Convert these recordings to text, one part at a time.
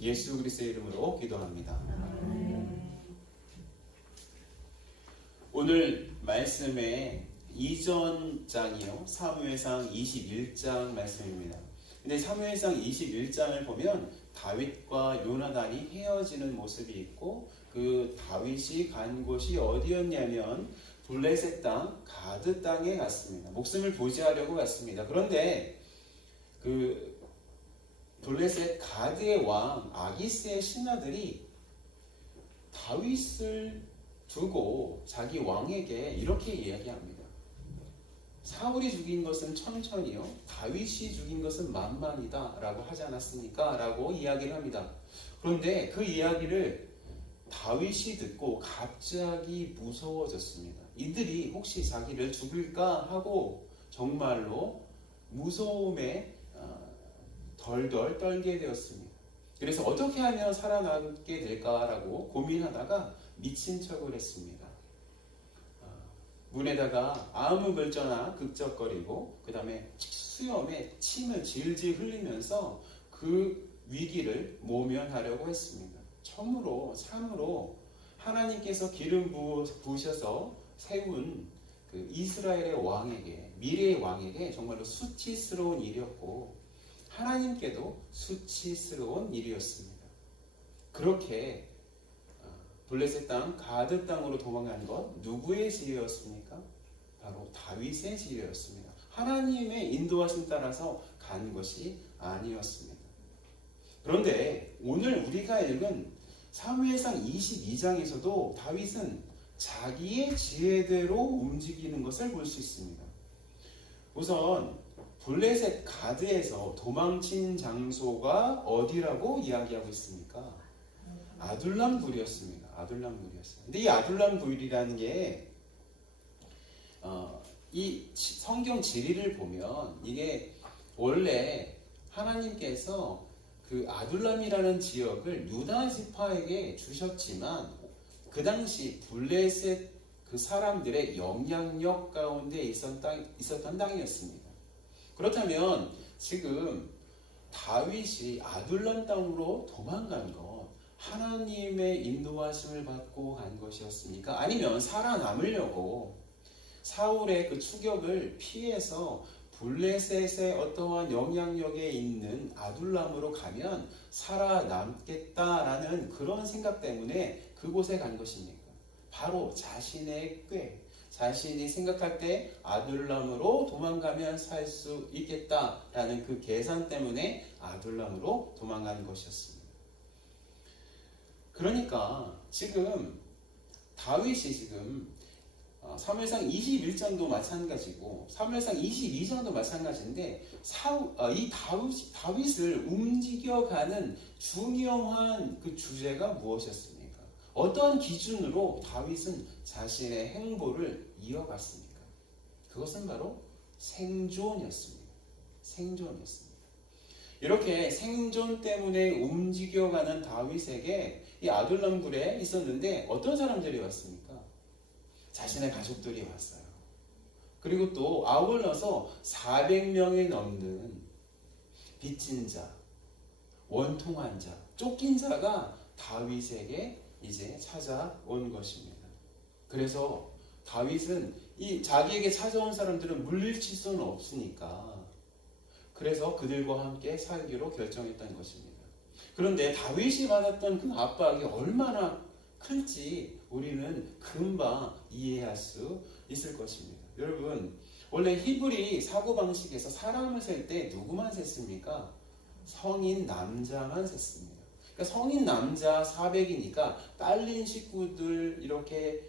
예수 그리스도의 이름으로 기도합니다. 오늘 말씀의 이전 장이요, 사무엘상 21장 말씀입니다. 근데 사무엘상 21장을 보면 다윗과 요나단이 헤어지는 모습이 있고, 그 다윗이 간 곳이 어디였냐면 블레셋 땅 가드 땅에 갔습니다. 목숨을 부지하려고 갔습니다. 그런데 그 블레셋 가드의 왕 아기스의 신하들이 다윗을 두고 자기 왕에게 이렇게 이야기합니다. 사울이 죽인 것은 천천히요, 다윗이 죽인 것은 만만이다 라고 하지 않았습니까? 라고 이야기를 합니다. 그런데 그 이야기를 다윗이 듣고 갑자기 무서워졌습니다. 이들이 혹시 자기를 죽일까 하고 정말로 무서움에 덜덜 떨게 되었습니다. 그래서 어떻게 하면 살아남게 될까라고 고민하다가 미친 척을 했습니다. 문에다가 아무 글자나 극적거리고 그 다음에 수염에 침을 질질 흘리면서 그 위기를 모면하려고 했습니다. 참으로 하나님께서 기름 부으셔서 세운 그 이스라엘의 왕에게, 미래의 왕에게 정말로 수치스러운 일이었고 하나님께도 수치스러운 일이었습니다. 그렇게 블레셋 땅 가드 땅으로 도망간 것 누구의 지혜였습니까? 바로 다윗의 지혜였습니다. 하나님의 인도하심 따라서 간 것이 아니었습니다. 그런데 오늘 우리가 읽은 사무엘상 22장에서도 다윗은 자기의 지혜대로 움직이는 것을 볼 수 있습니다. 우선 블레셋 가드에서 도망친 장소가 어디라고 이야기하고 있습니까? 아둘람 굴이었습니다. 아둘람 굴이었어요. 근데 이 아둘람 굴이라는 게 이 성경 지리를 보면 이게 원래 하나님께서 그 아둘람이라는 지역을 유다 지파에게 주셨지만 그 당시 블레셋 그 사람들의 영향력 가운데 있었던 땅이었습니다. 그렇다면 지금 다윗이 아둘람 땅으로 도망간 것 하나님의 인도하심을 받고 간 것이었습니까? 아니면 살아남으려고 사울의 그 추격을 피해서 블레셋의 어떠한 영향력에 있는 아둘람으로 가면 살아남겠다라는 그런 생각 때문에 그곳에 간 것입니까? 바로 자신의 꾀, 자신이 생각할 때 아둘람으로 도망가면 살 수 있겠다라는 그 계산 때문에 아둘람으로 도망간 것이었습니다. 그러니까 지금 다윗이 지금 사무엘상 21장도 마찬가지고 사무엘상 22장도 마찬가지인데 이 다윗을 움직여가는 중요한 그 주제가 무엇이었습니까? 어떤 기준으로 다윗은 자신의 행보를 이어갔습니까? 그것은 바로 생존이었습니다. 생존이었습니다. 이렇게 생존 때문에 움직여가는 다윗에게 이 아둘람 굴에 있었는데 어떤 사람들이 왔습니까? 자신의 가족들이 왔어요. 그리고 또 아울러서 400명이 넘는 빚진 자, 원통한 자, 쫓긴 자가 다윗에게 이제 찾아온 것입니다. 그래서 다윗은 이 자기에게 찾아온 사람들은 물리칠 수는 없으니까 그래서 그들과 함께 살기로 결정했던 것입니다. 그런데 다윗이 받았던 그 압박이 얼마나 클지 우리는 금방 이해할 수 있을 것입니다. 여러분, 원래 히브리 사고방식에서 사람을 셀 때 누구만 셌습니까? 성인 남자만 셌습니다. 그러니까 성인 남자 400이니까 딸린 식구들 이렇게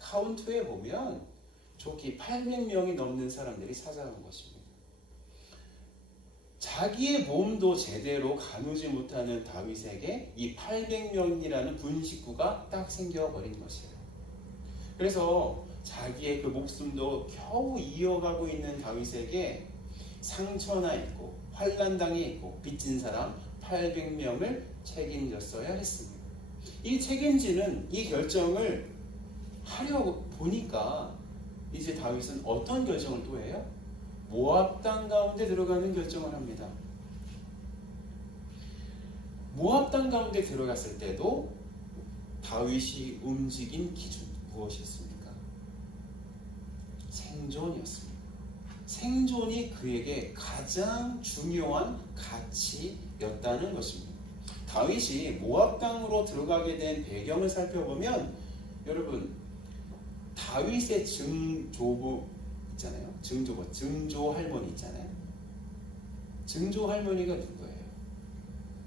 카운트해 보면 좋게 800명이 넘는 사람들이 찾아온 것입니다. 자기의 몸도 제대로 가누지 못하는 다윗에게 이 800명이라는 분식구가 딱 생겨버린 것이에요. 그래서 자기의 그 목숨도 겨우 이어가고 있는 다윗에게 상처나 있고 환난당해 있고 빚진 사람 800명을 책임졌어야 했습니다. 이 책임지는 이 결정을 하려고 보니까 이제 다윗은 어떤 결정을 또 해요? 모압 땅 가운데 들어가는 결정을 합니다. 모압 땅 가운데 들어갔을 때도 다윗이 움직인 기준 무엇이었습니까? 생존이었습니다. 생존이 그에게 가장 중요한 가치였다는 것입니다. 다윗이 모압 땅으로 들어가게 된 배경을 살펴보면 여러분 다윗의 증조부 있잖아요. 증조 할머니 있잖아요. 증조 할머니가 누구예요?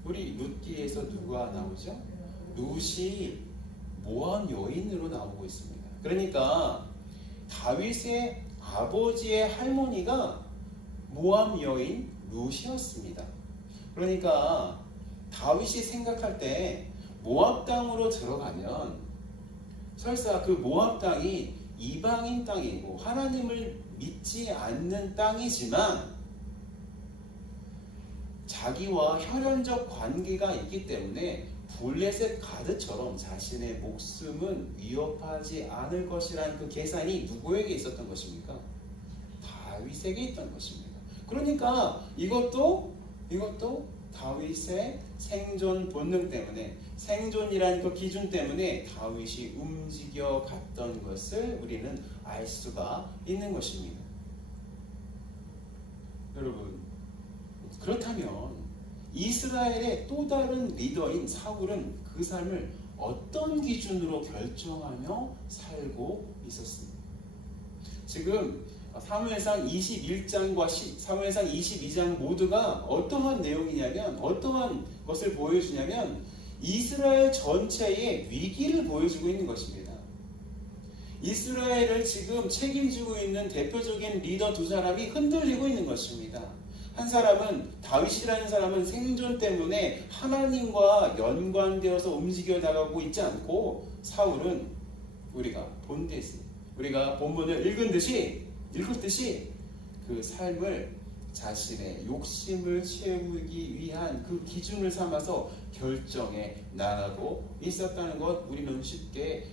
우리 룻기에서 누가 나오죠? 룻이 모압 여인으로 나오고 있습니다. 그러니까 다윗의 아버지의 할머니가 모압 여인 룻이었습니다. 그러니까 다윗이 생각할 때 모압 땅으로 들어가면 설사 그 모압 땅이 이방인 땅이고 하나님을 믿지 않는 땅이지만 자기와 혈연적 관계가 있기 때문에 블레셋 가드처럼 자신의 목숨은 위협하지 않을 것이라는 그 계산이 누구에게 있었던 것입니까? 다윗에게 있던 것입니다. 그러니까 이것도 다윗의 생존 본능 때문에 생존이라는 그 기준 때문에 다윗이 움직여 갔던 것을 우리는 알 수가 있는 것입니다. 여러분 그렇다면 이스라엘의 또 다른 리더인 사울은 그 삶을 어떤 기준으로 결정하며 살고 있었습니까? 지금 사무엘상 21장과 사무엘상 22장 모두가 어떠한 내용이냐면 어떠한 것을 보여주냐면 이스라엘 전체의 위기를 보여주고 있는 것입니다. 이스라엘을 지금 책임지고 있는 대표적인 리더 두 사람이 흔들리고 있는 것입니다. 한 사람은 다윗이라는 사람은 생존 때문에 하나님과 연관되어서 움직여 나가고 있지 않고 사울은 우리가 본문을 읽을 듯이 그 삶을 자신의 욕심을 채우기 위한 그 기준을 삼아서 결정해 나가고 있었다는 것 우리는 쉽게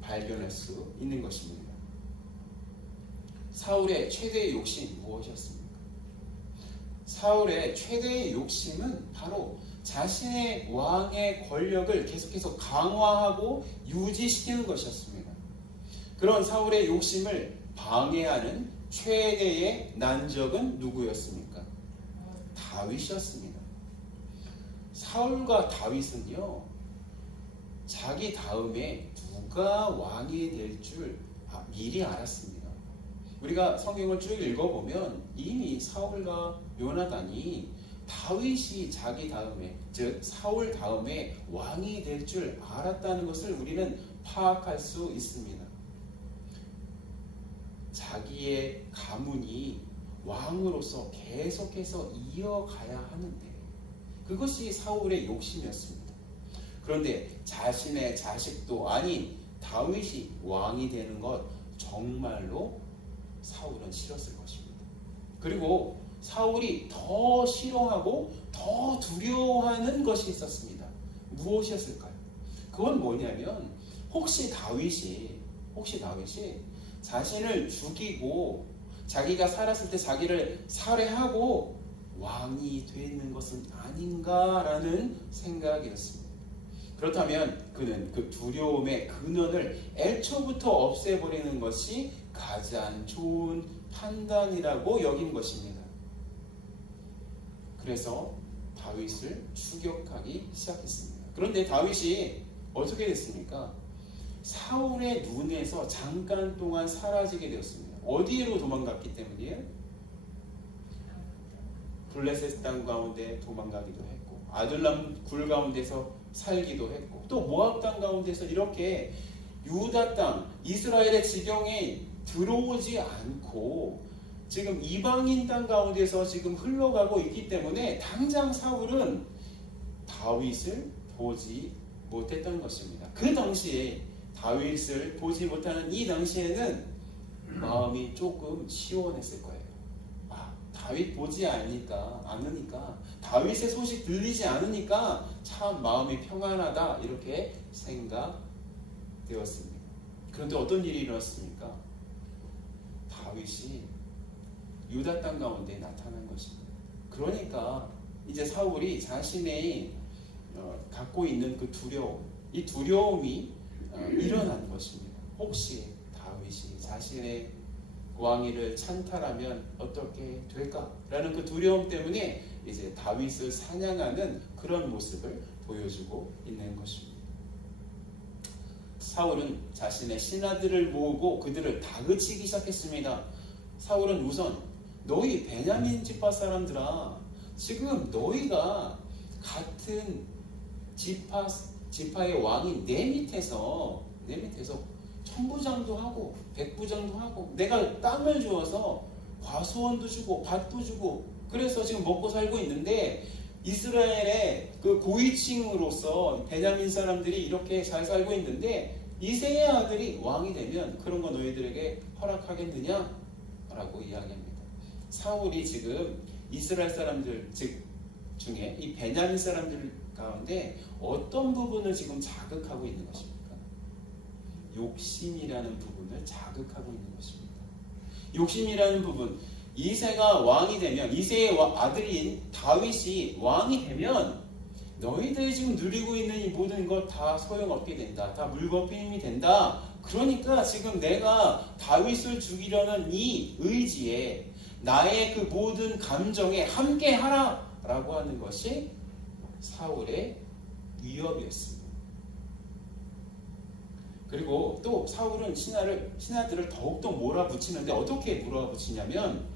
발견할 수 있는 것입니다. 사울의 최대의 욕심이 무엇이었습니까? 사울의 최대의 욕심은 바로 자신의 왕의 권력을 계속해서 강화하고 유지시키는 것이었습니다. 그런 사울의 욕심을 방해하는 최대의 난적은 누구였습니까? 다윗이었습니다. 사울과 다윗은요, 자기 다음에 누가 왕이 될 줄 미리 알았습니다. 우리가 성경을 쭉 읽어보면 이미 사울과 요나단이 다윗이 자기 다음에, 즉 사울 다음에 왕이 될 줄 알았다는 것을 우리는 파악할 수 있습니다. 자기의 가문이 왕으로서 계속해서 이어가야 하는데 그것이 사울의 욕심이었습니다. 그런데 자신의 자식도 아닌 다윗이 왕이 되는 것 정말로 사울은 싫었을 것입니다. 그리고 사울이 더 싫어하고 더 두려워하는 것이 있었습니다. 무엇이었을까요? 그건 뭐냐면 혹시 다윗이 자신을 죽이고 자기가 살았을 때 자기를 살해하고 왕이 되는 것은 아닌가라는 생각이었습니다. 그렇다면 그는 그 두려움의 근원을 애초부터 없애버리는 것이 가장 좋은 판단이라고 여긴 것입니다. 그래서 다윗을 추격하기 시작했습니다. 그런데 다윗이 어떻게 됐습니까? 사울의 눈에서 잠깐 동안 사라지게 되었습니다. 어디로 도망갔기 때문이에요? 블레셋 땅 가운데 도망가기도 했고 아둘람 굴 가운데서 살기도 했고 또 모압 땅 가운데서 이렇게 유다 땅 이스라엘의 지경에 들어오지 않고 지금 이방인 땅 가운데서 지금 흘러가고 있기 때문에 당장 사울은 다윗을 보지 못했던 것입니다. 그 당시에 다윗을 보지 못하는 이 당시에는 마음이 조금 시원했을 거예요. 다윗 보지 않으니까 다윗의 소식 들리지 않으니까 참 마음이 평안하다 이렇게 생각되었습니다. 그런데 어떤 일이 일어났습니까? 다윗이 유다 땅 가운데 나타난 것입니다. 그러니까 이제 사울이 자신의 갖고 있는 그 두려움, 이 두려움이 일어난 것입니다. 혹시 다윗이 자신의 왕위를 찬탈하면 어떻게 될까라는 그 두려움 때문에 이제 다윗을 사냥하는 그런 모습을 보여주고 있는 것입니다. 사울은 자신의 신하들을 모으고 그들을 다그치기 시작했습니다. 사울은 우선 너희 베냐민 지파 사람들아, 지금 너희가 같은 지파의 왕인 내 밑에서 천부장도 하고 백부장도 하고 내가 땅을 주어서 과수원도 주고 밭도 주고 그래서 지금 먹고 살고 있는데 이스라엘의 그 고위층으로서 베냐민 사람들이 이렇게 잘 살고 있는데 이새의 아들이 왕이 되면 그런 거 너희들에게 허락하겠느냐? 라고 이야기합니다. 사울이 지금 이스라엘 사람들 중에 이 베냐민 사람들 가운데 어떤 부분을 지금 자극하고 있는 것입니까? 욕심이라는 부분을 자극하고 있는 것입니다. 욕심이라는 부분, 이새가 왕이 되면, 이새의 아들인 다윗이 왕이 되면 너희들이 지금 누리고 있는 이 모든 것 다 소용없게 된다. 다 물거품이 된다. 그러니까 지금 내가 다윗을 죽이려는 이 의지에 나의 그 모든 감정에 함께하라 라고 하는 것이 사울의 위협이었습니다. 그리고 또 사울은 신하들을 더욱더 몰아붙이는데 어떻게 몰아붙이냐면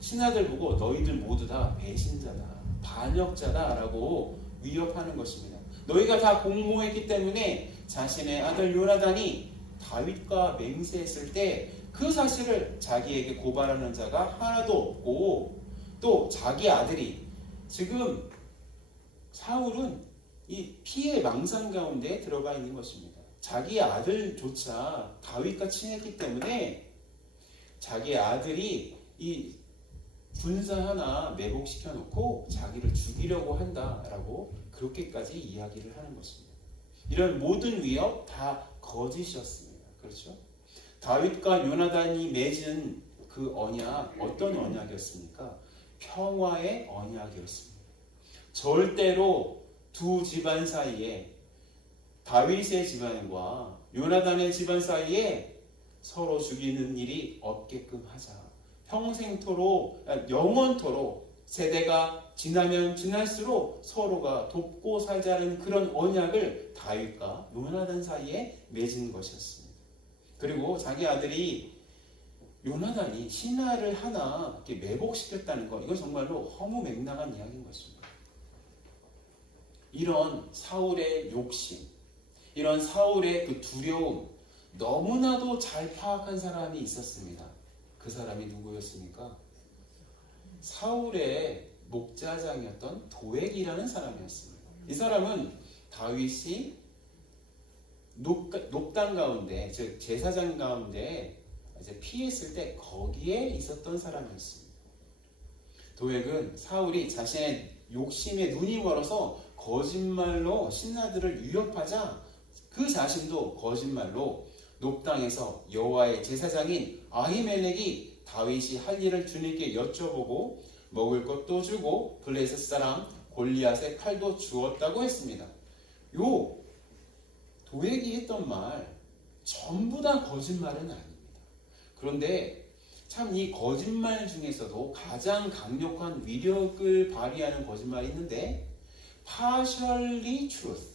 신하들 보고 너희들 모두 다 배신자다, 반역자다 라고 위협하는 것입니다. 너희가 다 공모했기 때문에 자신의 아들 요나단이 다윗과 맹세했을 때 그 사실을 자기에게 고발하는 자가 하나도 없고 또 자기 아들이 지금 사울은 이 피해 망상 가운데 들어가 있는 것입니다. 자기 아들조차 다윗과 친했기 때문에 자기 아들이 이 군사 하나 매복시켜 놓고 자기를 죽이려고 한다라고 그렇게까지 이야기를 하는 것입니다. 이런 모든 위협 다 거짓이었습니다. 그렇죠? 다윗과 요나단이 맺은 그 언약, 어떤 언약이었습니까? 평화의 언약이었습니다. 절대로 두 집안 사이에, 다윗의 집안과 요나단의 집안 사이에 서로 죽이는 일이 없게끔 하자. 평생토록, 영원토록 세대가 지나면 지날수록 서로가 돕고 살자는 그런 언약을 다윗과 요나단 사이에 맺은 것이었습니다. 그리고 자기 아들이 요나단이 신하를 하나 이렇게 매복시켰다는 것, 이건 정말로 허무맹랑한 이야기인 것입니다. 이런 사울의 욕심, 이런 사울의 그 두려움, 너무나도 잘 파악한 사람이 있었습니다. 그 사람이 누구였습니까? 사울의 목자장이었던 도액이라는 사람이었습니다. 이 사람은 다윗이 녹당 가운데, 즉 제사장 가운데 이제 피했을 때 거기에 있었던 사람이었습니다. 도액은 사울이 자신의 욕심에 눈이 멀어서 거짓말로 신하들을 위협하자 그 자신도 거짓말로 녹당에서 여호와의 제사장인 아히멜렉이 다윗이 할 일을 주님께 여쭤보고 먹을 것도 주고 블레셋 사람 골리앗의 칼도 주었다고 했습니다. 요 도액이 했던 말 전부 다 거짓말은 아닙니다. 그런데 참 이 거짓말 중에서도 가장 강력한 위력을 발휘하는 거짓말이 있는데 partially truth,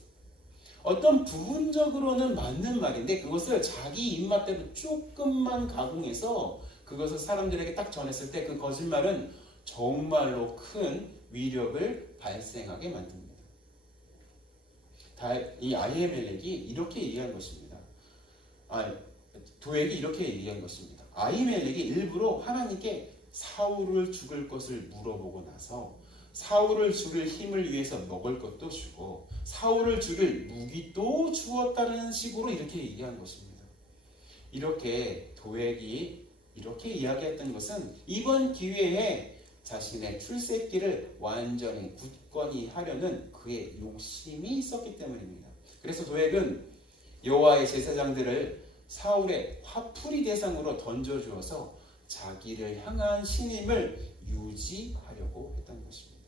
어떤 부분적으로는 맞는 말인데 그것을 자기 입맛대로 조금만 가공해서 그것을 사람들에게 딱 전했을 때 그 거짓말은 정말로 큰 위력을 발생하게 만듭니다. 이 아히멜렉이 이렇게 얘기한 것입니다. 도액이 이렇게 얘기한 것입니다. 아히멜렉이 일부러 하나님께 사울을 죽일 것을 물어보고 나서 사울을 죽일 힘을 위해서 먹을 것도 주고 사울을 죽일 무기도 주었다는 식으로 이렇게 얘기한 것입니다. 이렇게 도액이 이렇게 이야기했던 것은 이번 기회에 자신의 출세기를 완전히 굳건히 하려는 그의 욕심이 있었기 때문입니다. 그래서 도액은 여호와의 제사장들을 사울의 화풀이 대상으로 던져주어서 자기를 향한 신임을 유지하려고 했던 것입니다.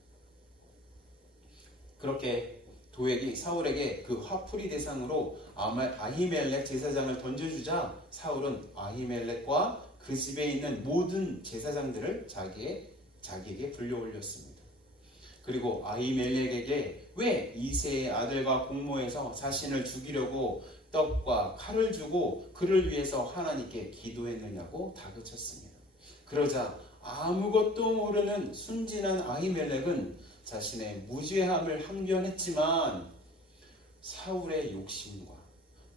그렇게 도액이 사울에게 그 화풀이 대상으로 아히멜렉 제사장을 던져주자 사울은 아히멜렉과 그 집에 있는 모든 제사장들을 자기에게 불려올렸습니다. 그리고 아히멜렉에게 왜 이새의 아들과 공모해서 자신을 죽이려고 떡과 칼을 주고 그를 위해서 하나님께 기도했느냐고 다그쳤습니다. 그러자 아무것도 모르는 순진한 아히멜렉은 자신의 무죄함을 항변했지만 사울의 욕심과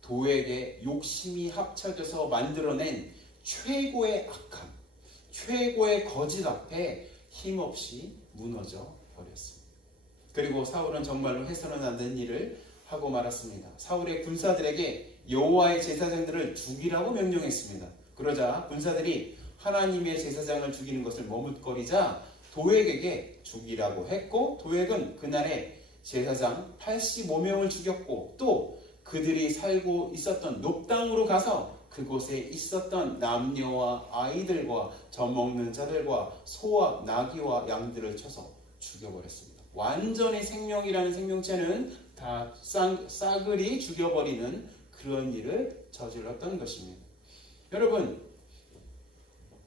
도액의 욕심이 합쳐져서 만들어낸 최고의 악함, 최고의 거짓 앞에 힘없이 무너져 버렸습니다. 그리고 사울은 정말로 해서는 안 된 일을 하고 말았습니다. 사울의 군사들에게 여호와의 제사장들을 죽이라고 명령했습니다. 그러자 군사들이 하나님의 제사장을 죽이는 것을 머뭇거리자 도액에게 죽이라고 했고, 도액은 그날에 제사장 85명을 죽였고 또 그들이 살고 있었던 놋땅으로 가서 그곳에 있었던 남녀와 아이들과 젖먹는 자들과 소와 나귀와 양들을 쳐서 죽여버렸습니다. 완전히 생명이라는 생명체는 다 싸그리 죽여버리는 그런 일을 저질렀던 것입니다. 여러분,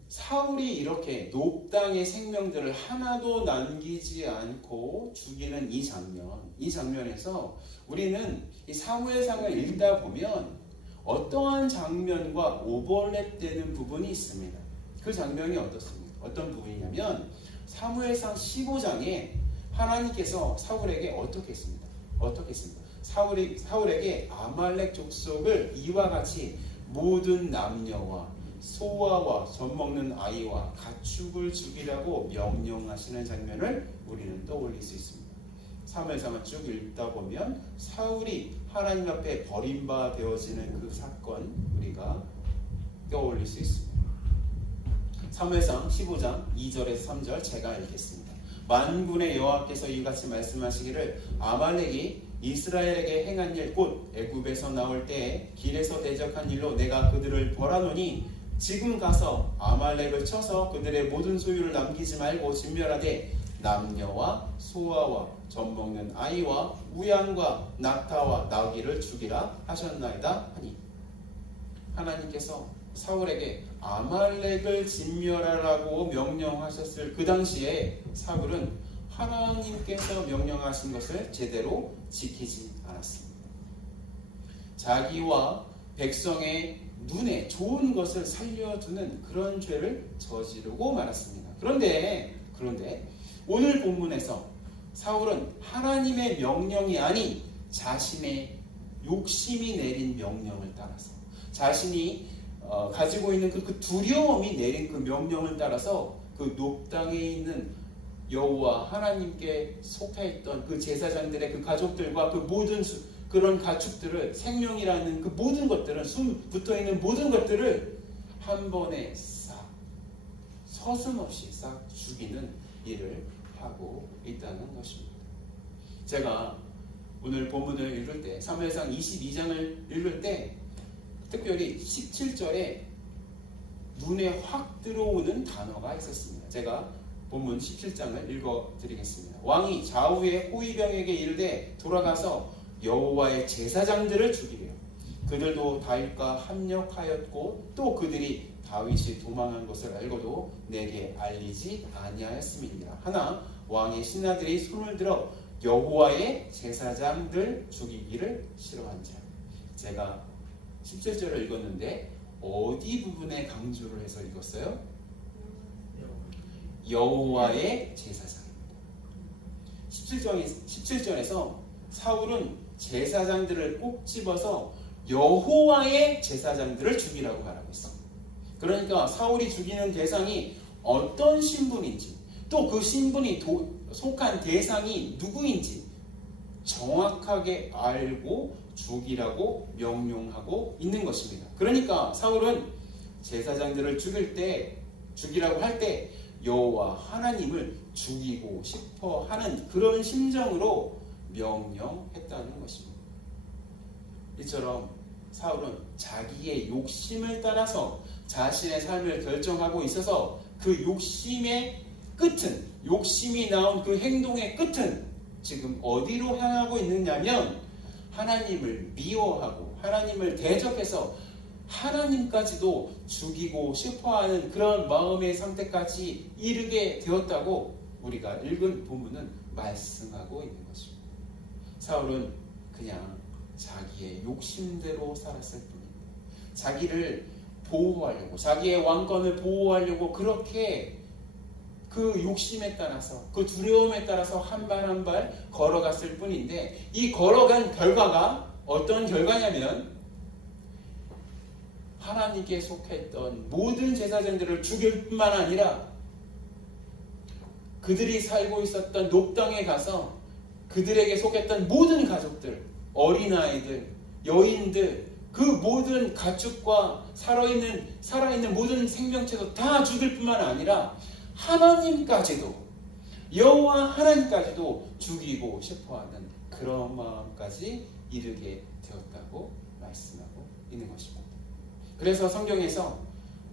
사울이 이렇게 놋땅의 생명들을 하나도 남기지 않고 죽이는 이 장면에서 우리는 이 사무엘상을 읽다 보면 어떠한 장면과 오버랩되는 부분이 있습니다. 그 장면이 어떻습니까? 어떤 부분이냐면 사무엘상 15장에 하나님께서 사울에게 어떻게 했습니다? 사울에게 아말렉 족속을 이와 같이 모든 남녀와 소아와 젖먹는 아이와 가축을 죽이라고 명령하시는 장면을 우리는 떠올릴 수 있습니다. 사무엘상을 쭉 읽다 보면 사울이 하나님 앞에 버림받아지는 그 사건 우리가 떠올릴 수 있습니다. 사무엘상 15장 2절에서 3절 제가 읽겠습니다. 만군의 여호와께서 이같이 말씀하시기를 아말렉이 이스라엘에게 행한 일 곧 애굽에서 나올 때에 길에서 대적한 일로 내가 그들을 벌하노니 지금 가서 아말렉을 쳐서 그들의 모든 소유를 남기지 말고 진멸하되 남녀와 소아와 젖먹는 아이와 우양과 낙타와 나귀를 죽이라 하셨나이다 하니, 하나님께서 사울에게 아말렉을 진멸하라고 명령하셨을 그 당시에 사울은 하나님께서 명령하신 것을 제대로 지키지 않았습니다. 자기와 백성의 눈에 좋은 것을 살려두는 그런 죄를 저지르고 말았습니다. 그런데 오늘 본문에서 사울은 하나님의 명령이 아닌 자신의 욕심이 내린 명령을 따라서, 자신이 가지고 있는 그 두려움이 내린 그 명령을 따라서 그 놋땅에 있는 여호와 하나님께 속해있던 그 제사장들의 그 가족들과 그 모든 그런 가축들을, 생명이라는 그 모든 것들은, 숨 붙어있는 모든 것들을 한 번에 싹 서슴없이 싹 죽이는 일을 하고 있다는 것입니다. 제가 오늘 본문을 읽을 때, 사무엘상 22장을 읽을 때 특별히 17절에 눈에 확 들어오는 단어가 있었습니다. 제가 본문 17장을 읽어드리겠습니다. 왕이 좌우의 호위병에게 이르되 돌아가서 여호와의 제사장들을 죽이래요. 그들도 다윗과 합력하였고 또 그들이 다윗이 도망한 것을 알고도 내게 알리지 아니하였음이니라. 하나 왕의 신하들이 손을 들어 여호와의 제사장들 죽이기를 싫어한 자. 제가 17절을 읽었는데 어디 부분에 강조를 해서 읽었어요? 여호와의 제사장입니다. 17절에서 사울은 제사장들을 꼭 집어서 여호와의 제사장들을 죽이라고 말하고 있습니다. 그러니까 사울이 죽이는 대상이 어떤 신분인지, 또 그 신분이 속한 대상이 누구인지 정확하게 알고 죽이라고 명령하고 있는 것입니다. 그러니까 사울은 제사장들을 죽이라고 할 때 여호와 하나님을 죽이고 싶어 하는 그런 심정으로 명령했다는 것입니다. 이처럼 사울은 자기의 욕심을 따라서 자신의 삶을 결정하고 있어서 그 욕심의 끝은, 욕심이 나온 그 행동의 끝은 지금 어디로 향하고 있느냐면 하나님을 미워하고 하나님을 대적해서 하나님까지도 죽이고 싶어하는 그런 마음의 상태까지 이르게 되었다고 우리가 읽은 본문은 말씀하고 있는 것입니다. 사울은 그냥 자기의 욕심대로 살았을 뿐입니다. 자기를 보호하려고, 자기의 왕권을 보호하려고 그렇게 그 욕심에 따라서, 그 두려움에 따라서 한 발 한 발 걸어갔을 뿐인데, 이 걸어간 결과가 어떤 결과냐면 하나님께 속했던 모든 제사장들을 죽일 뿐만 아니라 그들이 살고 있었던 높당에 가서 그들에게 속했던 모든 가족들, 어린아이들, 여인들, 그 모든 가축과 살아있는 모든 생명체도 다 죽일 뿐만 아니라 하나님까지도, 여호와 하나님까지도 죽이고 싶어하는 그런 마음까지 이르게 되었다고 말씀하고 있는 것입니다. 그래서 성경에서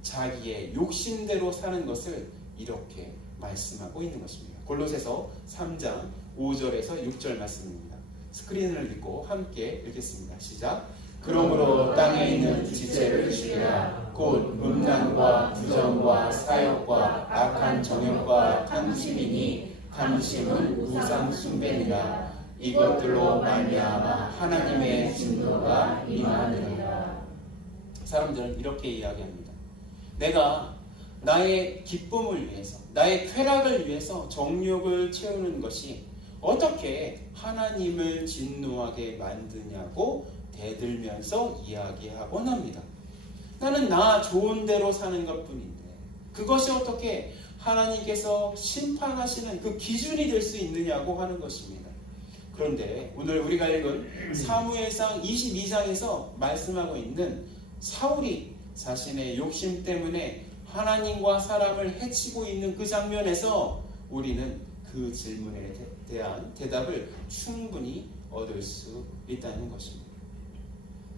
자기의 욕심대로 사는 것을 이렇게 말씀하고 있는 것입니다. 골로새서 3장 5절에서 6절 말씀입니다. 스크린을 읽고 함께 읽겠습니다. 시작. 그러므로 땅에 있는 지체를 죽이라. 곧 음란과 부정과 사욕과 악한 정욕과 탐심이니 탐심은 우상 숭배니라. 이것들로 말미암아 하나님의 진노가 임하느니라. 사람들은 이렇게 이야기합니다. 내가 나의 기쁨을 위해서, 나의 쾌락을 위해서 정욕을 채우는 것이 어떻게 하나님을 진노하게 만드냐고 대들면서 이야기하곤 합니다. 나는 나 좋은 대로 사는 것뿐인데 그것이 어떻게 하나님께서 심판하시는 그 기준이 될 수 있느냐고 하는 것입니다. 그런데 오늘 우리가 읽은 사무엘상 22장에서 말씀하고 있는 사울이 자신의 욕심 때문에 하나님과 사람을 해치고 있는 그 장면에서 우리는 그 질문에 대한 대답을 충분히 얻을 수 있다는 것입니다.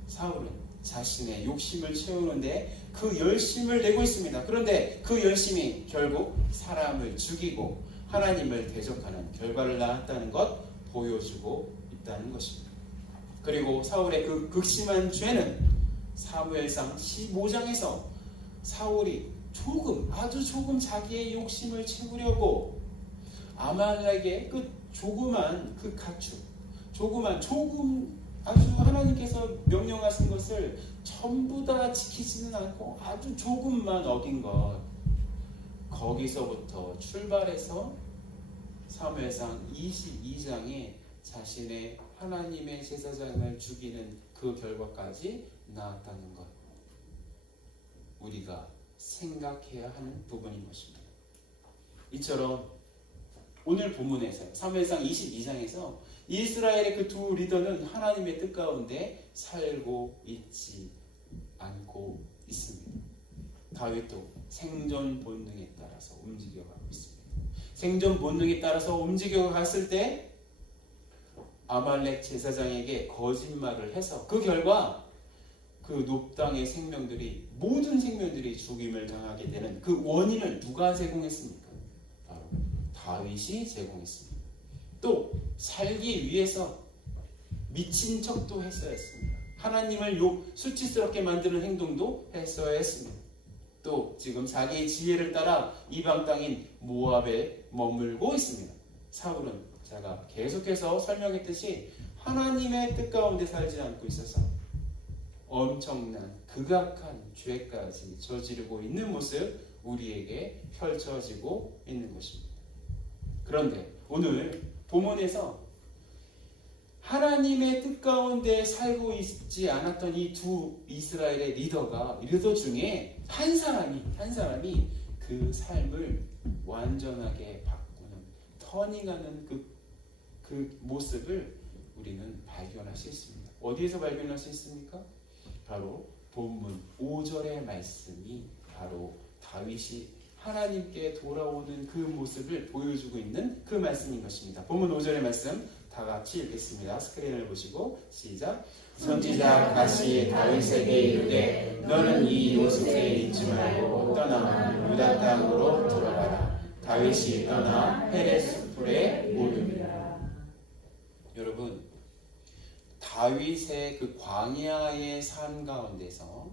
사울은 자신의 욕심을 채우는데 그 열심을 내고 있습니다. 그런데 그 열심이 결국 사람을 죽이고 하나님을 대적하는 결과를 낳았다는 것 보여주고 있다는 것입니다. 그리고 사울의 그 극심한 죄는 사무엘상 15장에서 사울이 아주 조금 자기의 욕심을 채우려고 아말렉의 그 조그만 그 가축, 아주 하나님께서 명령하신 것을 전부 다 지키지는 않고 아주 조금만 어긴 것, 거기서부터 출발해서 사무엘상 22장에 자신의 하나님의 제사장을 죽이는 그 결과까지 나왔다는 것, 우리가 생각해야 하는 부분인 것입니다. 이처럼 오늘 본문에서 사무엘상 22장에서 이스라엘의 그 두 리더는 하나님의 뜻 가운데 살고 있지 않고 있습니다. 다윗도 생존 본능에 따라서 움직여가고 있습니다. 생존 본능에 따라서 움직여갔을 때 아말렉 제사장에게 거짓말을 해서 그 결과 그 높당의 모든 생명들이 죽임을 당하게 되는 그 원인을 누가 제공했습니까? 바로 다윗이 제공했습니다. 또 살기 위해서 미친 척도 했어야 했습니다. 하나님을 수치스럽게 만드는 행동도 했어야 했습니다. 또 지금 자기의 지혜를 따라 이방 땅인 모압에 머물고 있습니다. 사울은 제가 계속해서 설명했듯이 하나님의 뜻 가운데 살지 않고 있어서 엄청난 극악한 죄까지 저지르고 있는 모습 우리에게 펼쳐지고 있는 것입니다. 그런데 오늘 본문에서 하나님의 뜻 가운데 살고 있지 않았던 이 두 이스라엘의 리더 중에 한 사람이 그 삶을 완전하게 바꾸는, 터닝하는 그 모습을 우리는 발견할 수 있습니다. 어디에서 발견할 수 있습니까? 바로 본문 5절의 말씀이 바로 다윗이 하나님께 돌아오는 그 모습을 보여주고 있는 그 말씀인 것입니다. 본문 5절의 말씀 다 같이 읽겠습니다. 스크린을 보시고 시작. 선지자 갓이 다윗에게 이르되 너는 이 요셉에 있지 말고 떠나 유다 땅으로 들어가라. 다윗이 떠나 헤레스풀에 오르니라. 여러분, 다윗의 그 광야의 삶 가운데서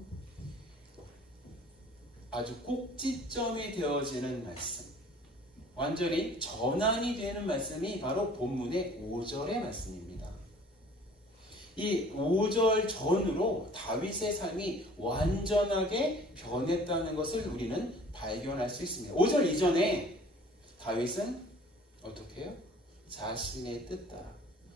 아주 꼭지점이 되어지는 말씀, 완전히 전환이 되는 말씀이 바로 본문의 5절의 말씀입니다. 이 5절 전으로 다윗의 삶이 완전하게 변했다는 것을 우리는 발견할 수 있습니다. 5절 이전에 다윗은 어떻게 해요? 자신의 뜻 따라,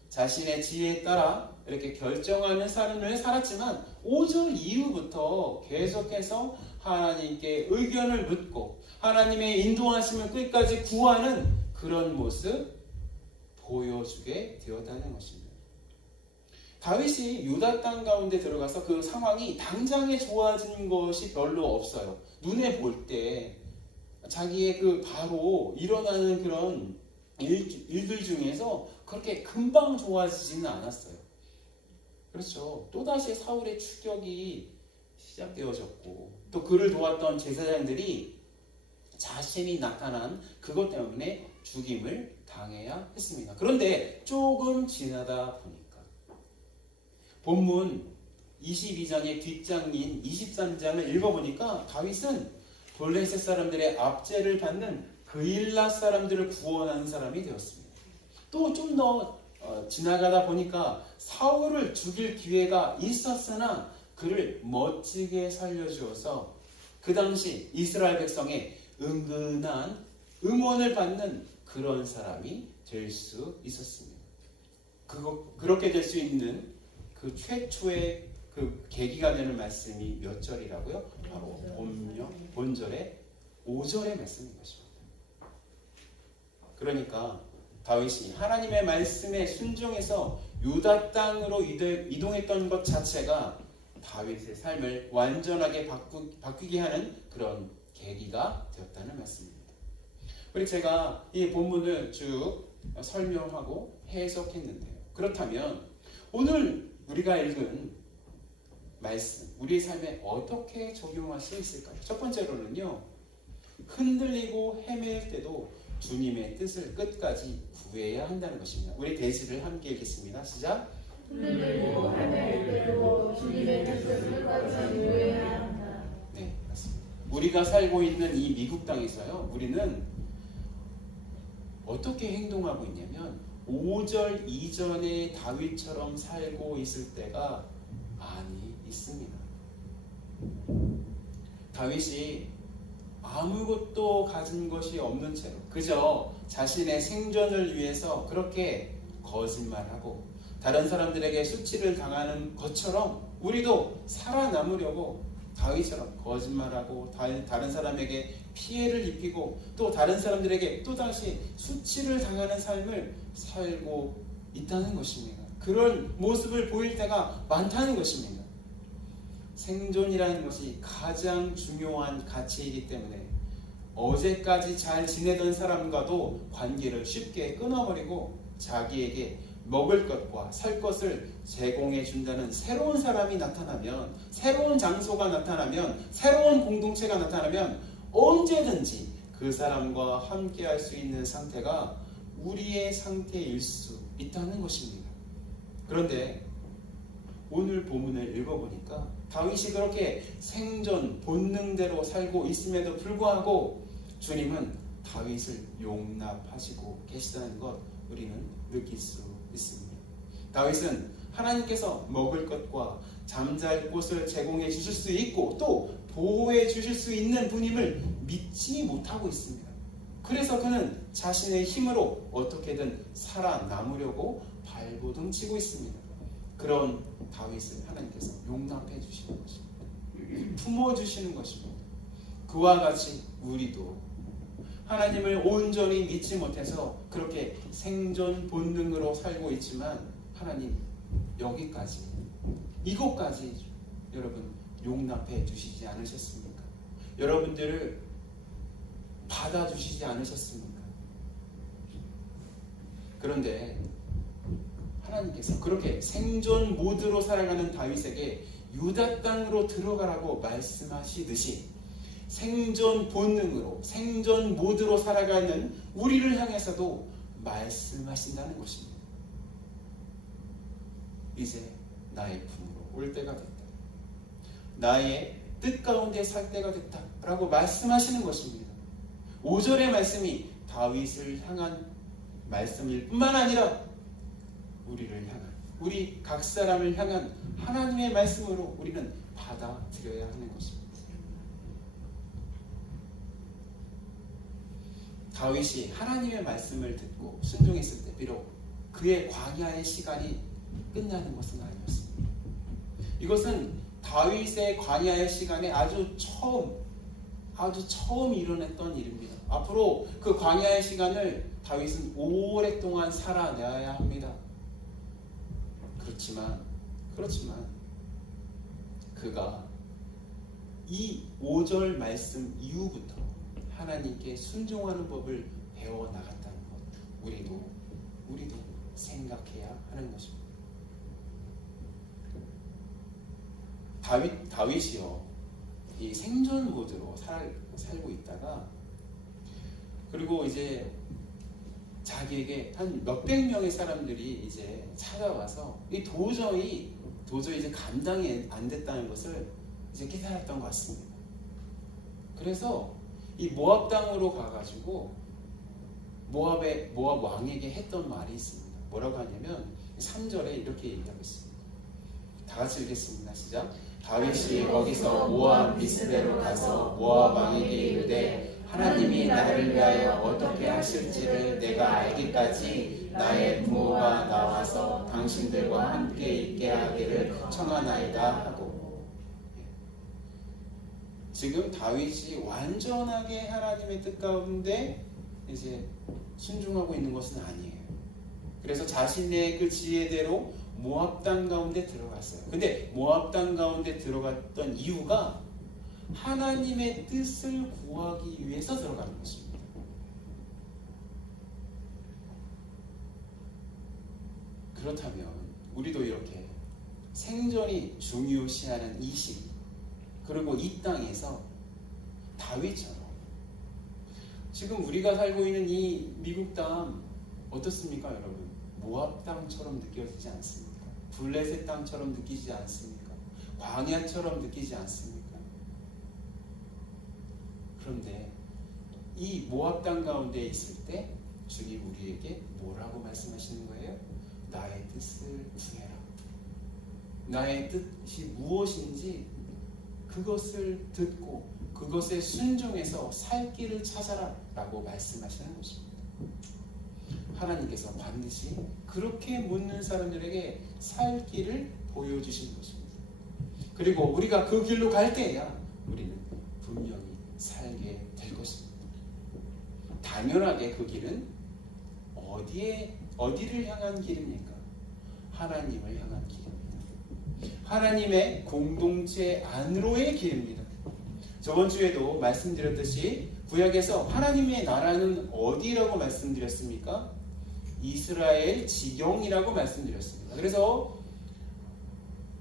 자신의 지혜에 따라 이렇게 결정하는 삶을 살았지만 5절 이후부터 계속해서 하나님께 의견을 묻고 하나님의 인도하심을 끝까지 구하는 그런 모습 보여주게 되었다는 것입니다. 다윗이 유다 땅 가운데 들어가서 그 상황이 당장에 좋아진 것이 별로 없어요. 눈에 볼 때 자기의 그 바로 일어나는 그런 일들 중에서 그렇게 금방 좋아지지는 않았어요. 그렇죠. 또다시 사울의 추격이 시작되어졌고 또 그를 도왔던 제사장들이 자신이 나타난 그것 때문에 죽임을 당해야 했습니다. 그런데 조금 지나다 보니까 본문 22장의 뒷장인 23장을 읽어보니까 다윗은 블레셋 사람들의 압제를 받는 그일라 사람들을 구원하는 사람이 되었습니다. 또 좀 더 지나가다 보니까 사울을 죽일 기회가 있었으나 그를 멋지게 살려주어서 그 당시 이스라엘 백성의 은근한 응원을 받는 그런 사람이 될 수 있었습니다. 그렇게 될 수 있는 그 최초의 그 계기가 되는 말씀이 몇 절이라고요? 바로 본절의 5절의 말씀인 것입니다. 그러니까 다윗이 하나님의 말씀에 순종해서 유다 땅으로 이동했던 것 자체가 다윗의 삶을 완전하게 바뀌게 하는 그런 계기가 되었다는 말씀입니다. 그리고 제가 이 본문을 쭉 설명하고 해석했는데요. 그렇다면 오늘 우리가 읽은 말씀, 우리의 삶에 어떻게 적용할 수 있을까요? 첫 번째로는요, 흔들리고 헤맬 때도 주님의 뜻을 끝까지 구해야 한다는 것입니다. 우리 대지를 함께 읽겠습니다. 시작. 흔들리고 헤맬 때도 주님의 뜻을 끝까지 구해야 한다. 네, 맞습니다. 우리가 살고 있는 이 미국 땅에서요, 우리는 어떻게 행동하고 있냐면 5절 이전에 다윗처럼 살고 있을 때가 많이 있습니다. 다윗이 아무것도 가진 것이 없는 채로 그저 자신의 생존을 위해서 그렇게 거짓말하고 다른 사람들에게 수치를 당하는 것처럼 우리도 살아남으려고 다윗처럼 거짓말하고 다른 사람에게 피해를 입히고 또 다른 사람들에게 또다시 수치를 당하는 삶을 살고 있다는 것입니다. 그런 모습을 보일 때가 많다는 것입니다. 생존이라는 것이 가장 중요한 가치이기 때문에 어제까지 잘 지내던 사람과도 관계를 쉽게 끊어버리고 자기에게 먹을 것과 살 것을 제공해 준다는 새로운 사람이 나타나면, 새로운 장소가 나타나면, 새로운 공동체가 나타나면 언제든지 그 사람과 함께 할 수 있는 상태가 우리의 상태일 수 있다는 것입니다. 그런데 오늘 본문을 읽어보니까 다윗이 그렇게 생존 본능대로 살고 있음에도 불구하고 주님은 다윗을 용납하시고 계시다는 것 우리는 느낄 수 있습니다. 다윗은 하나님께서 먹을 것과 잠잘 곳을 제공해 주실 수 있고 또 보호해 주실 수 있는 분임을 믿지 못하고 있습니다. 그래서 그는 자신의 힘으로 어떻게든 살아남으려고 발버둥치고 있습니다. 그런 다윗을 하나님께서 용납해 주시는 것입니다. 품어주시는 것입니다. 그와 같이 우리도 하나님을 온전히 믿지 못해서 그렇게 생존 본능으로 살고 있지만 하나님 여기까지 이곳까지 여러분 용납해 주시지 않으셨습니까? 여러분들을 받아주시지 않으셨습니까? 그런데 하나님께서 그렇게 생존 모드로 살아가는 다윗에게 유다 땅으로 들어가라고 말씀하시듯이 생존 본능으로 생존 모드로 살아가는 우리를 향해서도 말씀하신다는 것입니다. 이제 나의 품으로 올 때가 됐다. 나의 뜻 가운데 살 때가 됐다 라고 말씀하시는 것입니다. 5절의 말씀이 다윗을 향한 말씀일 뿐만 아니라 우리를 향한, 우리 각 사람을 향한 하나님의 말씀으로 우리는 받아들여야 하는 것입니다. 다윗이 하나님의 말씀을 듣고 순종했을 때 비록 그의 광야의 시간이 끝나는 것은 아니었습니다. 이것은 다윗의 광야의 시간에 아주 처음 일어났던 일입니다. 앞으로 그 광야의 시간을 다윗은 오랫동안 살아내야 합니다. 그렇지만 그가 이 5절 말씀 이후부터 하나님께 순종하는 법을 배워나갔다는 것, 우리도 생각해야 하는 것입니다. 다윗이요, 이 생존 모드로 살고 있다가, 그리고 이제 자기에게 한 몇백 명의 사람들이 이제 찾아와서 이 도저히 이제 감당이 안 됐다는 것을 이제 깨달았던 것 같습니다. 그래서 이 모압 땅으로 가가지고 모압 왕에게 했던 말이 있습니다. 뭐라고 하냐면 3절에 이렇게 얘기하고 있습니다. 다 같이 읽겠습니다. 시작. 다윗이 거기서 모압 미스베로 가서 모압 왕에게 이르되 하나님이 나를 위하여 어떻게 하실지를 내가 알기까지 나의 부모가 나와서 당신들과 함께 있게 하기를 청하나이다 하고, 지금 다윗이 완전하게 하나님의 뜻 가운데 이제 순종하고 있는 것은 아니에요. 그래서 자신의 그 지혜대로 모압 땅 가운데 들어갔어요. 근데 모압 땅 가운데 들어갔던 이유가 하나님의 뜻을 구하기 위해서 들어가는 것입니다. 그렇다면 우리도 이렇게 생존이 중요시하는 이 시기, 그리고 이 땅에서 다윗처럼 지금 우리가 살고 있는 이 미국 땅 어떻습니까, 여러분? 모압 땅처럼 느껴지지 않습니까? 블레셋 땅처럼 느끼지 않습니까? 광야처럼 느끼지 않습니까? 그런데 이 모압 땅 가운데 있을 때 주님 우리에게 뭐라고 말씀하시는 거예요? 나의 뜻을 구해라. 나의 뜻이 무엇인지 그것을 듣고 그것에 순종해서 살 길을 찾아라 라고 말씀하시는 것입니다. 하나님께서 반드시 그렇게 묻는 사람들에게 살 길을 보여주시는 것입니다. 그리고 우리가 그 길로 갈 때야 우리는 분명히 살게 될 것입니다. 당연하게 그 길은 어디를 향한 길입니까? 하나님을 향한 길입니다. 하나님의 공동체 안으로의 길입니다. 저번 주에도 말씀드렸듯이 구약에서 하나님의 나라는 어디라고 말씀드렸습니까? 이스라엘 지경이라고 말씀드렸습니다. 그래서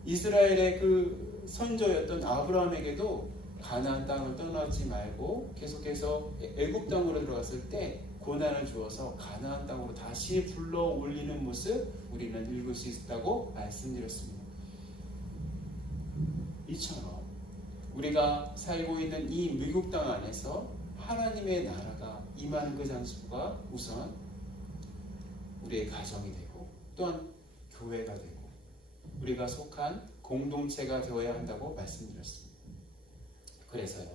이스라엘의 그 선조였던 아브라함에게도 가나안 땅을 떠나지 말고 계속해서 애굽 땅으로 들어갔을 때 고난을 주어서 가나안 땅으로 다시 불러 올리는 모습 우리는 읽을 수 있다고 말씀드렸습니다. 이처럼 우리가 살고 있는 이 미국 땅 안에서 하나님의 나라가 임하는 그 장소가 우선 우리의 가정이 되고 또한 교회가 되고 우리가 속한 공동체가 되어야 한다고 말씀드렸습니다. 그래서요,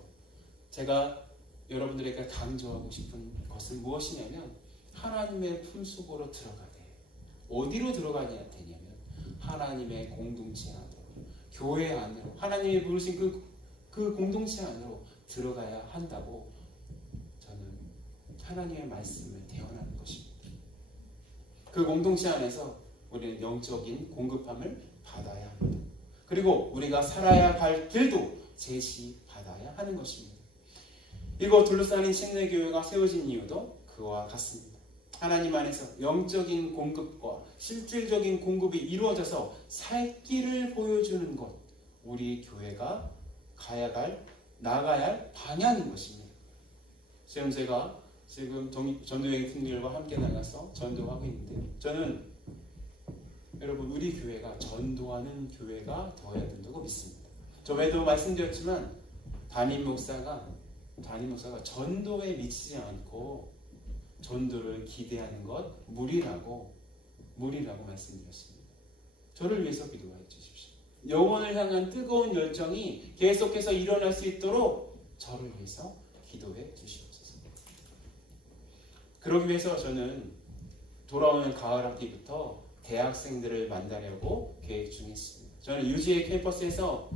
제가 여러분들에게 강조하고 싶은 것은 무엇이냐면 하나님의 품속으로 들어가되, 어디로 들어가야 되냐면 하나님의 공동체 안으로, 교회 안으로, 하나님이 부르신 그 공동체 안으로 들어가야 한다고 저는 하나님의 말씀을 대언하는 것입니다. 그 공동체 안에서 우리는 영적인 공급함을 받아야 합니다. 그리고 우리가 살아야 할 길도 제시받아야 하는 것입니다. 이곳 둘러싸인 침례교회가 세워진 이유도 그와 같습니다. 하나님 안에서 영적인 공급과 실질적인 공급이 이루어져서 살 길을 보여주는 것, 우리 교회가 나아가야 할 방향인 것입니다. 제가 전도여행 팀들과 함께 나가서 전도하고 있는데 저는 여러분 우리 교회가 전도하는 교회가 되어야 된다고 믿습니다. 저번에도 말씀드렸지만 담임 목사가 전도에 미치지 않고 전도를 기대하는 것 무리라고 말씀드렸습니다. 저를 위해서 기도해 주십시오. 영혼을 향한 뜨거운 열정이 계속해서 일어날 수 있도록 저를 위해서 기도해 주시옵소서. 그러기 위해서 저는 돌아오는 가을 학기부터 대학생들을 만나려고 계획 중에 있습니다. 저는 UGA 캠퍼스에서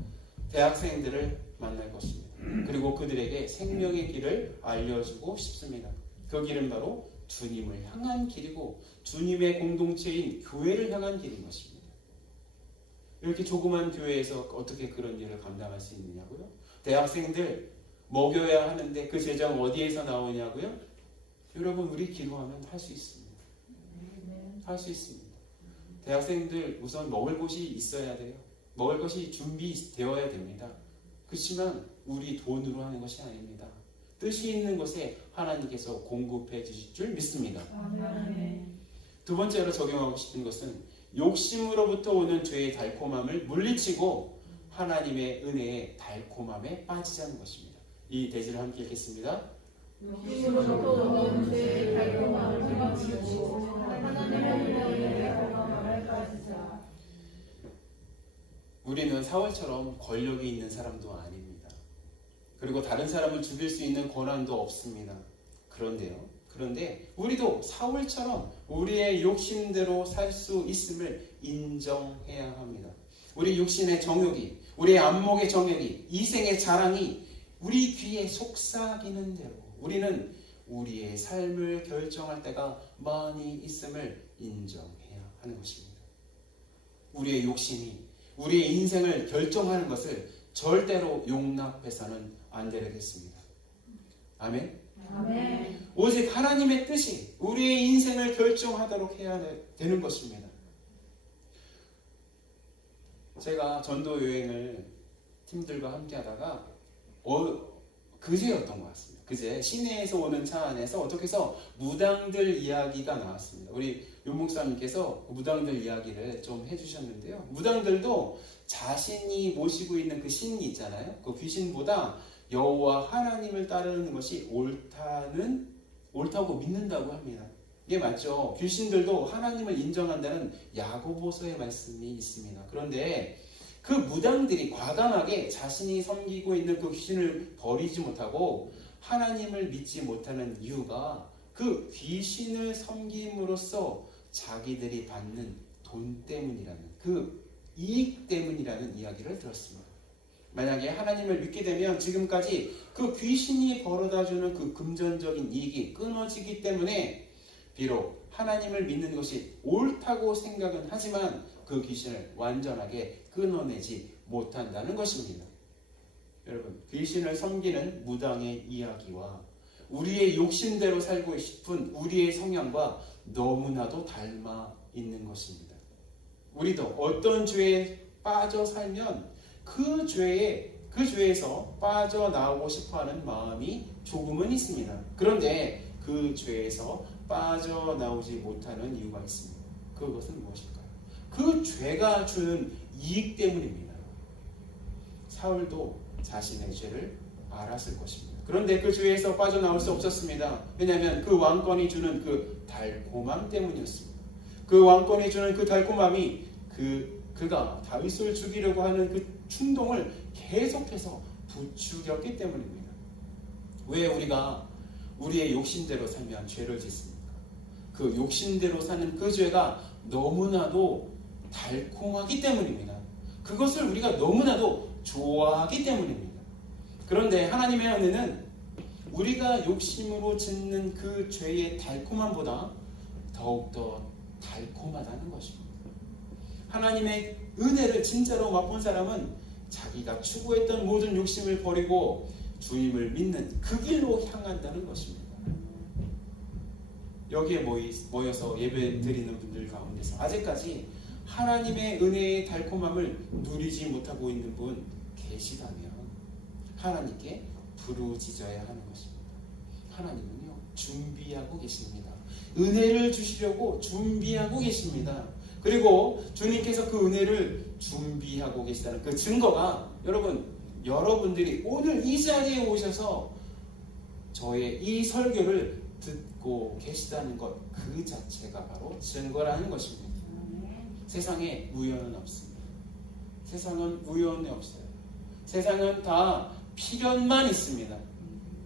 대학생들을 만날 것입니다. 그리고 그들에게 생명의 길을 알려주고 싶습니다. 그 길은 바로 주님을 향한 길이고 주님의 공동체인 교회를 향한 길인 것입니다. 이렇게 조그만 교회에서 어떻게 그런 일을 감당할 수 있느냐고요? 대학생들 먹여야 하는데 그 재정 어디에서 나오냐고요? 여러분 우리 기도하면 할 수 있습니다. 할 수 있습니다. 대학생들 우선 먹을 곳이 있어야 돼요. 먹을 것이 준비되어야 됩니다. 그렇지만 우리 돈으로 하는 것이 아닙니다. 뜻이 있는 곳에 하나님께서 공급해 주실 줄 믿습니다. 두 번째로 적용하고 싶은 것은 욕심으로부터 오는 죄의 달콤함을 물리치고 하나님의 은혜의 달콤함에 빠지자는 것입니다. 이 대지를 함께 읽겠습니다. 욕심으로부터 오는 죄의 달콤함을 물리치고 하나님의 은혜의 달콤함에 빠지자. 우리는 사울처럼 권력이 있는 사람도 아닙니다. 그리고 다른 사람을 죽일 수 있는 권한도 없습니다. 그런데 우리도 사울처럼 우리의 욕심대로 살 수 있음을 인정해야 합니다. 우리 육신의 정욕이, 우리의 안목의 정욕이, 이생의 자랑이 우리 귀에 속삭이는 대로 우리는 우리의 삶을 결정할 때가 많이 있음을 인정해야 하는 것입니다. 우리의 욕심이 우리의 인생을 결정하는 것을 절대로 용납해서는 안 되겠습니다. 아멘. 아멘. 오직 하나님의 뜻이 우리의 인생을 결정하도록 해야 되는 것입니다. 제가 전도 여행을 팀들과 함께 하다가 그제였던 것 같습니다. 그제 시내에서 오는 차 안에서 어떻게 해서 무당들 이야기가 나왔습니다. 우리 윤 목사님께서 무당들 이야기를 좀 해주셨는데요. 무당들도 자신이 모시고 있는 그 신이 있잖아요. 그 귀신보다 여호와 하나님을 따르는 것이 옳다고 믿는다고 합니다. 이게 맞죠? 귀신들도 하나님을 인정한다는 야고보서의 말씀이 있습니다. 그런데 그 무당들이 과감하게 자신이 섬기고 있는 그 귀신을 버리지 못하고 하나님을 믿지 못하는 이유가 그 귀신을 섬김으로써 자기들이 받는 돈 때문이라는, 그 이익 때문이라는 이야기를 들었습니다. 만약에 하나님을 믿게 되면 지금까지 그 귀신이 벌어다주는 그 금전적인 이익이 끊어지기 때문에 비록 하나님을 믿는 것이 옳다고 생각은 하지만 그 귀신을 완전하게 끊어내지 못한다는 것입니다. 여러분, 귀신을 섬기는 무당의 이야기와 우리의 욕심대로 살고 싶은 우리의 성향과 너무나도 닮아 있는 것입니다. 우리도 어떤 죄에 빠져 살면 그 죄에서 빠져나오고 싶어하는 마음이 조금은 있습니다. 그런데 그 죄에서 빠져나오지 못하는 이유가 있습니다. 그것은 무엇일까요? 그 죄가 주는 이익 때문입니다. 사울도 자신의 죄를 알았을 것입니다. 그런데 그 죄에서 빠져나올 수 없었습니다. 왜냐하면 그 왕권이 주는 그 달콤함 때문이었습니다. 그 왕권이 주는 그 달콤함이 그가 다윗을 죽이려고 하는 그 충동을 계속해서 부추겼기 때문입니다. 왜 우리가 우리의 욕심대로 살면 죄를 짓습니까? 그 욕심대로 사는 그 죄가 너무나도 달콤하기 때문입니다. 그것을 우리가 너무나도 좋아하기 때문입니다. 그런데 하나님의 은혜는 우리가 욕심으로 짓는 그 죄의 달콤함보다 더욱더 달콤하다는 것입니다. 하나님의 은혜를 진짜로 맛본 사람은 자기가 추구했던 모든 욕심을 버리고 주님을 믿는 그 길로 향한다는 것입니다. 여기에 모여서 예배 드리는 분들 가운데서 아직까지 하나님의 은혜의 달콤함을 누리지 못하고 있는 분 계시다면 하나님께 부르짖어야 하는 것입니다. 하나님은요, 준비하고 계십니다. 은혜를 주시려고 준비하고 계십니다. 그리고 주님께서 그 은혜를 준비하고 계시다는 그 증거가 여러분들이 오늘 이 자리에 오셔서 저의 이 설교를 듣고 계시다는 것 그 자체가 바로 증거라는 것입니다. 세상에 우연은 없습니다. 세상은 우연이 없어요. 세상은 다 필연만 있습니다.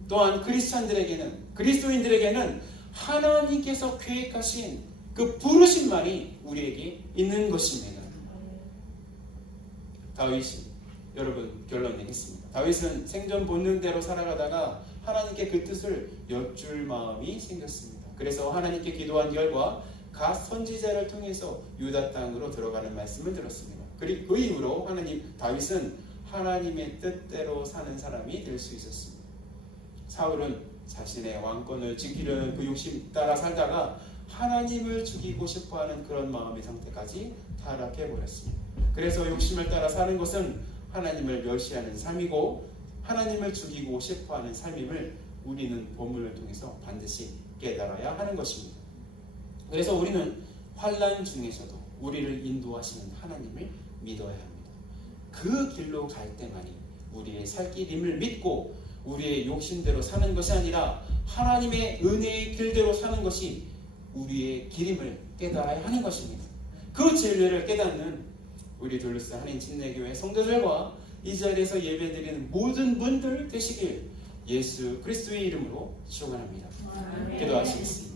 또한 그리스도인들에게는 하나님께서 계획하신 그 부르심만이 우리에게 있는 것입니다. 다윗이 여러분 결론 내겠습니다. 다윗은 생존 본능대로 살아가다가 하나님께 그 뜻을 여쭐 마음이 생겼습니다. 그래서 하나님께 기도한 결과 갓 선지자를 통해서 유다 땅으로 들어가는 말씀을 들었습니다. 그리고 그 이후로 다윗은 하나님의 뜻대로 사는 사람이 될 수 있었습니다. 사울은 자신의 왕권을 지키려는 그 욕심 따라 살다가 하나님을 죽이고 싶어하는 그런 마음의 상태까지 타락해버렸습니다. 그래서 욕심을 따라 사는 것은 하나님을 멸시하는 삶이고 하나님을 죽이고 싶어하는 삶임을 우리는 본문을 통해서 반드시 깨달아야 하는 것입니다. 그래서 우리는 환난 중에서도 우리를 인도하시는 하나님을 믿어야 합니다. 그 길로 갈 때만이 우리의 살 길임을 믿고 우리의 욕심대로 사는 것이 아니라 하나님의 은혜의 길대로 사는 것이 우리의 길임을 깨달아야 하는 것입니다. 그 진리를 깨닫는 우리 둘루스 한인 침례교회 성도들과 이 자리에서 예배드리는 모든 분들 되시길 예수 그리스도의 이름으로 축원합니다. 기도하시겠습니다.